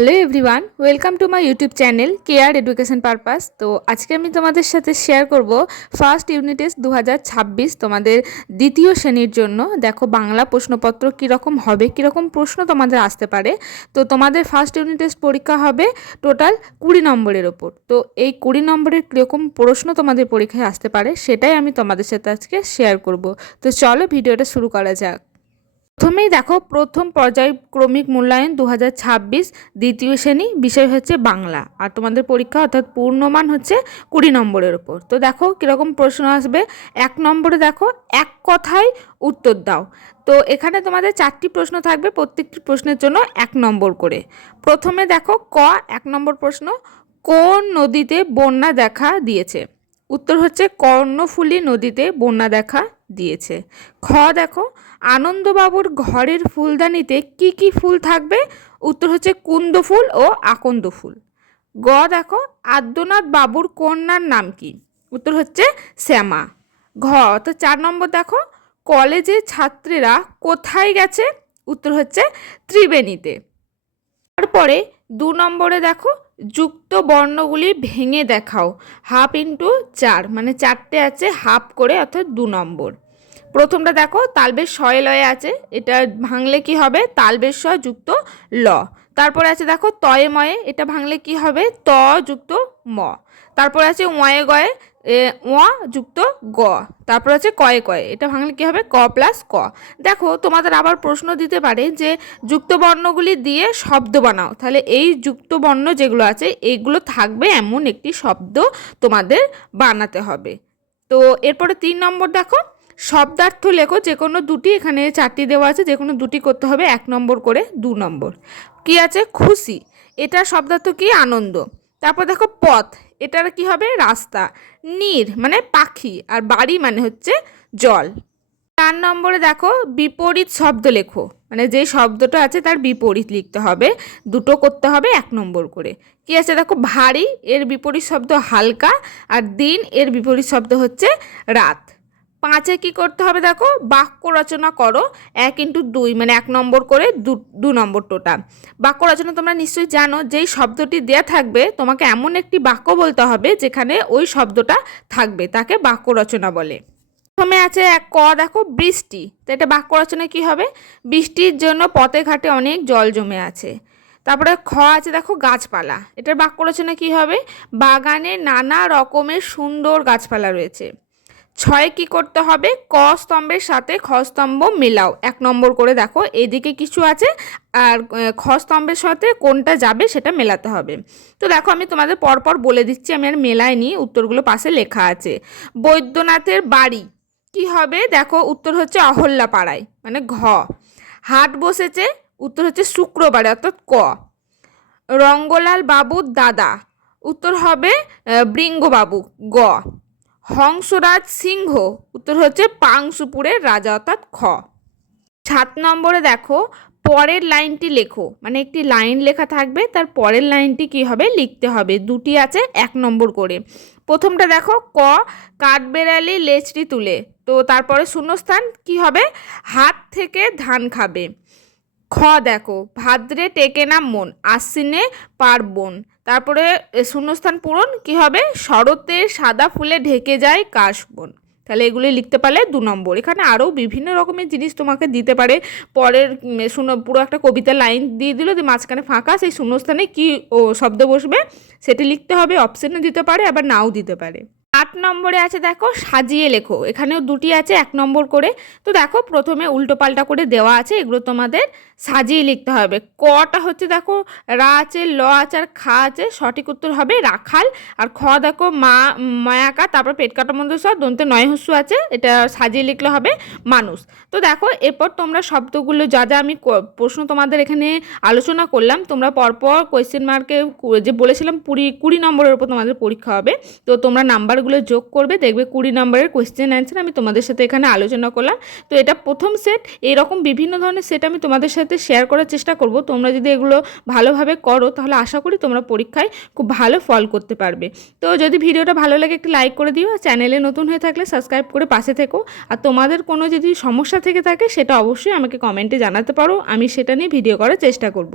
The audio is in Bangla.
Hello everyone welcome to my YouTube channel care education purpose তো আজকে আমি তোমাদের সাথে শেয়ার করব ফার্স্ট ইউনিটেস দু হাজার ছাব্বিশ, তোমাদের দ্বিতীয় শ্রেণির জন্য। দেখো বাংলা প্রশ্নপত্র কীরকম হবে, কীরকম প্রশ্ন তোমাদের আসতে পারে। তো তোমাদের ফার্স্ট ইউনিটেস পরীক্ষা হবে টোটাল কুড়ি নম্বরের ওপর। তো এই কুড়ি নম্বরের কীরকম প্রশ্ন তোমাদের পরীক্ষায় আসতে পারে, সেটাই আমি তোমাদের সাথে আজকে শেয়ার করব। তো চলো ভিডিওটা শুরু করা যাক। প্রথমেই দেখো, প্রথম পর্যায়ক্রমিক মূল্যায়ন দু হাজার ছাব্বিশ, দ্বিতীয় শ্রেণি বিষয় হচ্ছে বাংলা। আর তোমাদের পরীক্ষা অর্থাৎ পূর্ণমান হচ্ছে কুড়ি নম্বরের ওপর তো দেখো, কীরকম প্রশ্ন আসবে। এক নম্বরে দেখো, এক কথায় উত্তর দাও। তো এখানে তোমাদের চারটি প্রশ্ন থাকবে, প্রত্যেকটি প্রশ্নের জন্য এক নম্বর করে। প্রথমে দেখো, ক, এক নম্বর প্রশ্ন, কোন নদীতে বন্যা দেখা দিয়েছে? উত্তর হচ্ছে, কর্ণফুলী নদীতে বন্যা দেখা দিয়েছে। খ দেখো আনন্দবাবুর ঘরের ফুলদানিতে কি কি ফুল থাকবে? উত্তর হচ্ছে কুন্দ ফুল ও আকন্দ ফুল। গ দেখো, আদ্যনাথ বাবুর কন্যার নাম কি? উত্তর হচ্ছে শ্যামা। ঘ তো চার নম্বর দেখো কলেজের ছাত্রীরা কোথায় গেছে? উত্তর হচ্ছে ত্রিবেণীতে। তারপরে দু নম্বরে দেখো, যুক্ত বর্ণগুলি ভেঙে দেখাও। হাফ ইন্টু চার মানে চারটে আছে হাফ করে, অর্থাৎ দু নম্বর। প্রথমটা দেখো তালবেশ শয়ে লয়ে আছে, এটা ভাঙলে কি হবে? তালবেশ স যুক্ত ল। তারপরে আছে দেখো, তয়ে ময়ে, এটা ভাঙলে কি হবে? ত যুক্ত ম। তারপরে আছে ওয়ে গয়ে ওয়া যুক্ত গ। তারপর আছে কয়ে কয়ে, এটা ভাঙলে কি হবে? ক প্লাস ক। দেখো, তোমাদের আবার প্রশ্ন দিতে পারে যে, যুক্ত বর্ণগুলি দিয়ে শব্দ বানাও। তাহলে এই যুক্ত বর্ণ যেগুলো আছে এইগুলো থাকবে এমন একটি শব্দ তোমাদের বানাতে হবে। তো, এরপরে তিন নম্বর দেখো। শব্দার্থ লেখো, যে কোনো দুটি এখানে চারটি দেওয়া আছে, যে কোনো দুটি করতে হবে, এক নম্বর করে দু নম্বর। কি আছে? খুশি। এটার শব্দার্থ কি? আনন্দ। তারপর দেখো পথ। এটার কি হবে? রাস্তা। নীর মানে পাখি। আর বাড়ি মানে হচ্ছে জল। চার নম্বরে দেখো বিপরীত শব্দ লেখো। মানে যে শব্দটা আছে তার বিপরীত লিখতে হবে। দুটো করতে হবে, এক নম্বর করে। কি আছে? দেখো ভারী, এর বিপরীত শব্দ হালকা, আর দিন, এর বিপরীত শব্দ হচ্ছে রাত। পাঁচে কি করতে হবে দেখো? বাক্য রচনা করো। এক ইন্টু দুই মানে এক নম্বর করে দু দু নম্বর টোটা। বাক্য রচনা তোমরা নিশ্চয়ই জানো যেই শব্দটি দেয়া থাকবে, তোমাকে এমন একটি বাক্য বলতে হবে যেখানে ওই শব্দটা থাকবে, তাকে বাক্য রচনা বলে। প্রথমে আছে এক ক, দেখো, বৃষ্টি। তো এটা বাক্য রচনা কী হবে? বৃষ্টির জন্য পথে ঘাটে অনেক জল জমে আছে। তারপরে খ আছে, দেখো, গাছপালা। এটার বাক্য রচনা কী হবে? বাগানে নানা রকমের সুন্দর গাছপালা রয়েছে। ছয় কি করতে হবে? ক স্তম্ভের সাথে খ স্তম্ভ মেলাও। এক নম্বর করে দেখো, এদিকে কিছু আছে আর খ স্তম্ভের সাথে কোনটা যাবে সেটা মেলাতে হবে। তো দেখো, আমি তোমাদের পরপর বলে দিচ্ছি, আমি আর মেলাইনি, উত্তরগুলো পাশে লেখা আছে। বৈদ্যনাথের বাড়ি, কি হবে? দেখো, উত্তর হচ্ছে অহল্যা পাড়ায় মানে ঘ। হাট বসেছে, উত্তর হচ্ছে শুক্রবারে, অর্থাৎ ক। রঙ্গলাল বাবুর দাদা, উত্তর হবে বৃঙ্গবাবু, গ। হংসরাজ সিংহ, উত্তর হচ্ছে পাংশুপুরের রাজা অর্থাৎ খ। সাত নম্বরে দেখো, পরের লাইনটি লেখো। মানে একটি লাইন লেখা থাকবে, তার পরের লাইনটি কি হবে? লিখতে হবে। দুটি আছে, এক নম্বর করে। প্রথমটা দেখো, ক, কাঠবেড়ালি লেচটি তুলে। তো তারপরে শূন্যস্থান কি হবে? হাত থেকে ধান খাবে। খ দেখো, ভাদ্রে টেকে না মন, আশ্বিনে পার্বণ তারপরে শূন্যস্থান পূরণ, কি হবে? শরতে সাদা ফুলে ঢেকে যায় কাশবন তাহলে এগুলি লিখতে পারলে দু নম্বর। এখানে আরও বিভিন্ন রকমের জিনিস তোমাকে দিতে পারে। পরের শূন্য, পুরো একটা কবিতার লাইন দিয়ে দিল যে মাঝখানে ফাঁকা, সেই শূন্যস্থানে কী, ও, শব্দ বসবে, সেটি লিখতে হবে অপশানে দিতে পারে, আবার নাও দিতে পারে। আট নম্বরে আছে, দেখো, সাজিয়ে লেখো। এখানেও দুটি আছে, এক নম্বর করে। তো দেখো, প্রথমে উল্টো পাল্টা করে দেওয়া আছে, এগুলো তোমাদের সাজিয়ে লিখতে হবে। কটা হচ্ছে, দেখো, রা আছে, ল আছে আর খা আছে, সঠিক উত্তর হবে রাখাল। আর খ দেখো, মা, মায়াকা, তারপর পেট কাটা মন্দ দন্তে নয় হস্যু আছে, এটা সাজিয়ে লিখলে হবে মানুষ। তো দেখো, এরপর তোমরা শব্দগুলো, যা যা আমি প্রশ্ন তোমাদের এখানে আলোচনা করলাম, তোমরা পরপর কোয়েশ্চেন মার্কে যে বলেছিলাম, কুড়ি কুড়ি নম্বরের উপর তোমাদের পরীক্ষা হবে। তো তোমরা নাম্বারগুলো যোগ করবে, দেখবে কুড়ি নম্বরের কোয়েশ্চেন অ্যান্সার আমি তোমাদের সাথে এখানে আলোচনা করলাম। তো এটা প্রথম সেট এরকম বিভিন্ন ধরনের সেট আমি তোমাদের সাথে শেয়ার করার চেষ্টা করব। তোমরা যদি এগুলো ভালোভাবে করো, তাহলে আশা করি তোমরা পরীক্ষায় খুব ভালো ফল করতে পারবে। তো যদি ভিডিওটা ভালো লাগে, একটু লাইক করে দিও। চ্যানেলে নতুন হয়ে থাকলে সাবস্ক্রাইব করে পাশে থেকো। আর তোমাদের কোনো যদি সমস্যা থেকে থাকে, সেটা অবশ্যই আমাকে কমেন্টে জানাতে পারো। আমি সেটা নিয়ে ভিডিও করার চেষ্টা করব।